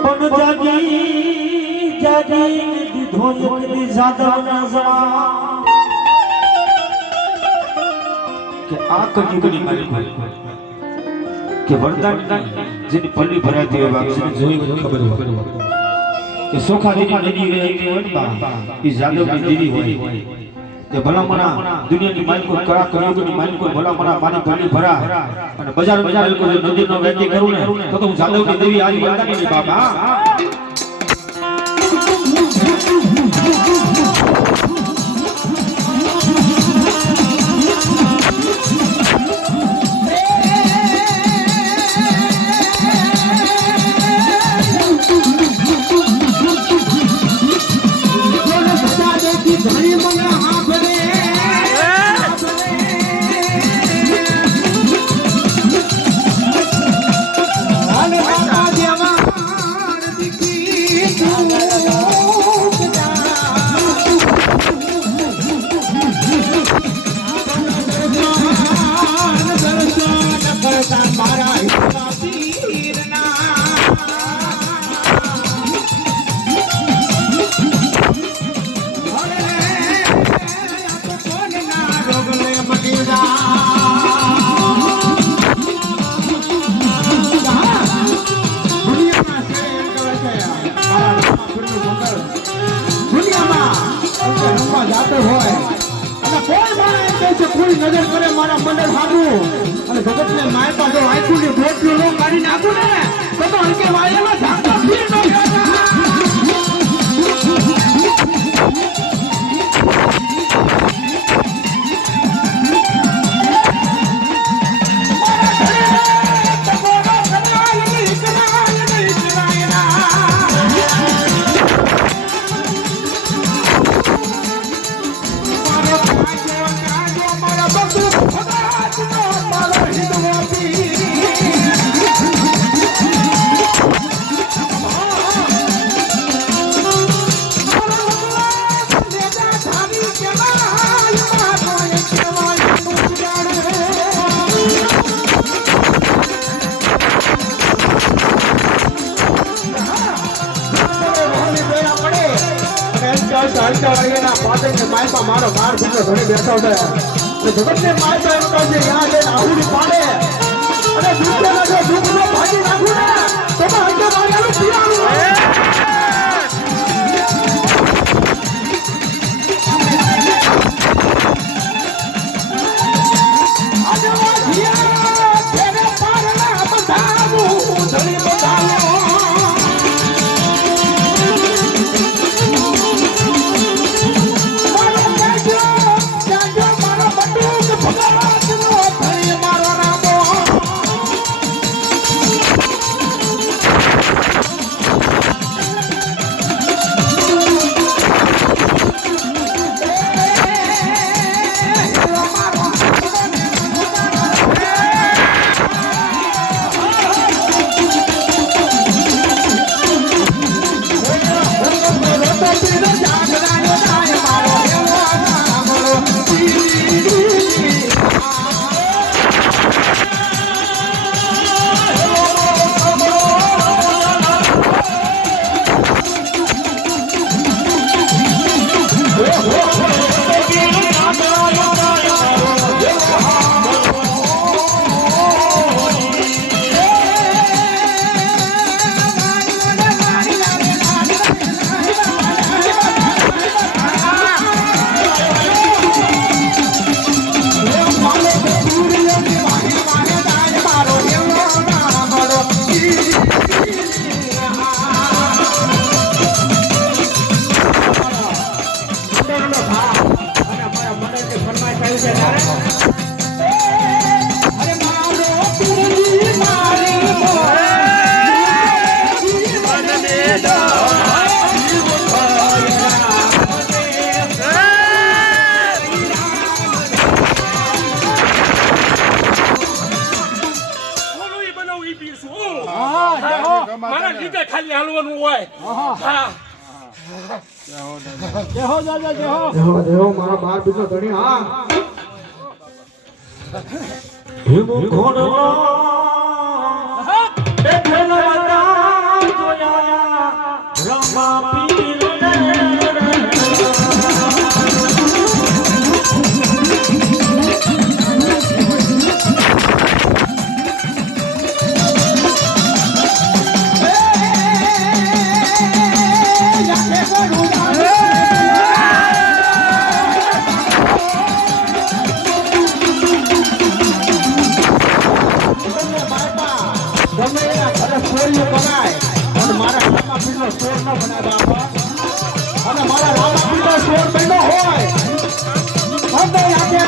પણ જાગી જાગી દીધો એકલી જાદવના જવા કે આ કજુગની મારી કે વરદાન જેની પલ્લી ભરાતી હોય વાક્ષને જોઈ ખબર હોય કે સોખા દીની દીદી રહે કે વરદા એ જાદવની દીદી હોય કે ભલામણા દુનિયાની માલિકો કળા કળયુગની માલિકો ભલામણા મારી પલ્લી ભરા અને બજાર લોકો નદીનો વેચી કરું ને તો હું જાદવની દેવી આજી વરદાની બાબા નજર કરે મારા મંડળ હાથું અને ભગત ને માય પાસે આખું ની ભોટલું નો કાઢી નાખું ને તો અંકે વાયેલા ઝાંકા ફીર નો મારો બાર ઘરે બેઠો છે જગત ને માય એમ કહે છે યાદ આહુડી પાડે અને દુનિયાના જો દુઃખ નો ભાગી નાખું ને તો અંતે માયાનું પીવાનું મારા લીધે ખાલી હાલવાનું હોય હા જય હો દાદા જય હો મારા બાર બીજો ધણી હા હે મુખોડલો એ ભેલવાતા જોયા ગમે એના ઘરે ચોરીઓ કરાય અને મારા રામાપીરનો ચોર ન બનાય બાપા અને મારા રામાપીરનો ચોર બન્યો હોય હવે આજે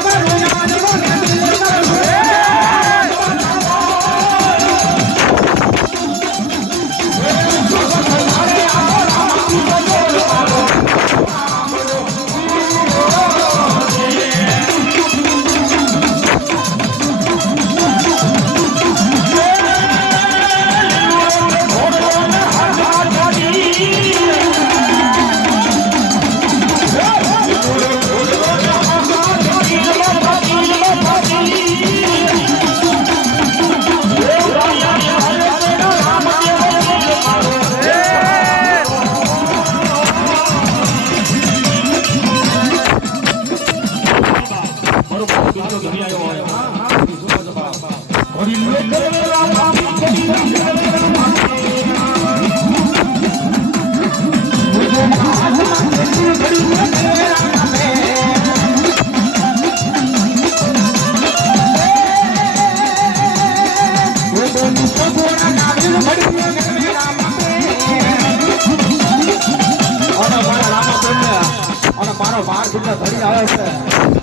મારો વાર ગુંડા ધરી આવે છે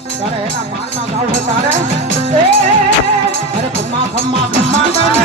ત્યારે એના મારમાં ગાવ છે તારે અરે ખમ્મા ખમ્મા ખમ્મા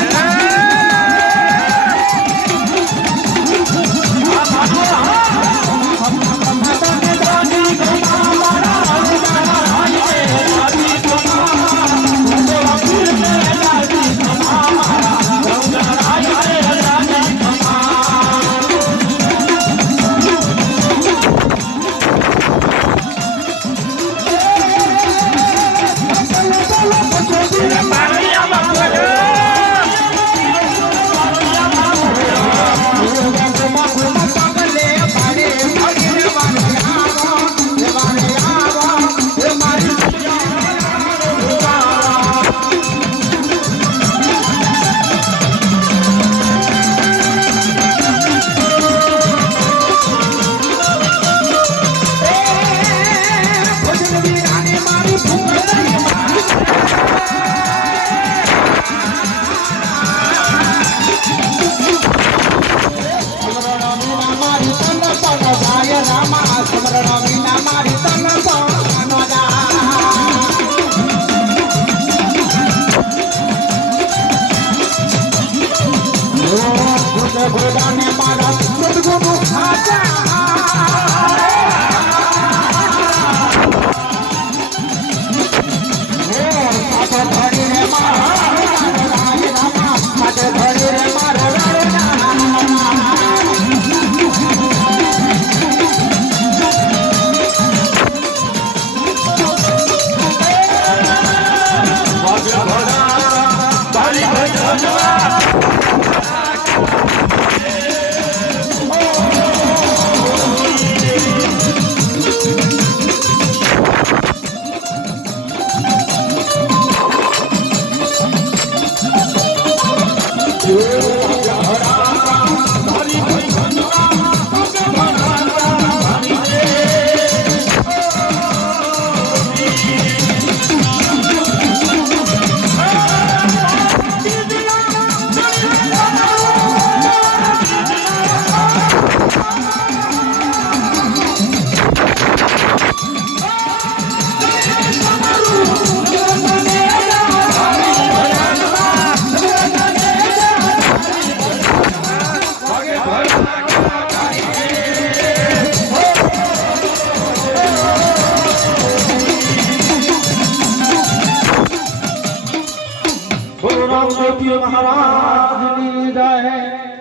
महाराज